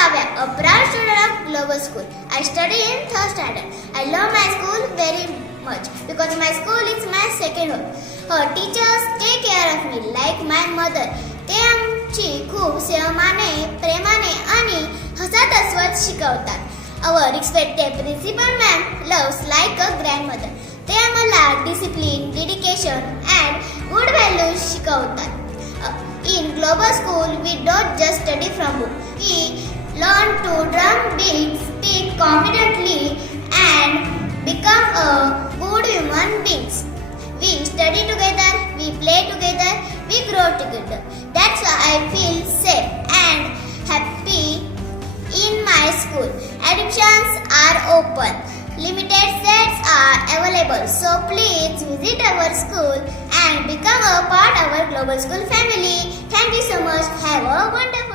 Kavya, a proud student of Global School. I study in 3rd standard. I love my school very much because my school is my second home. Her teachers take care of me like my mother. ते आमची खूप संयमाने, प्रेमाने आणि हसत हसवत शिकवतात. Our respected principal ma'am loves like a grandmother. ते आम्हाला discipline, dedication and good values शिकवतात. In Global School, we don't just study from book. We learn to drum beats, speak confidently, and become a good human beings. We study together, we play together, we grow together. That's why I feel safe and happy in my school. Admissions are open. Limited seats are available. So please visit our school and become a part of our Global School family. Thank you so much. Have a wonderful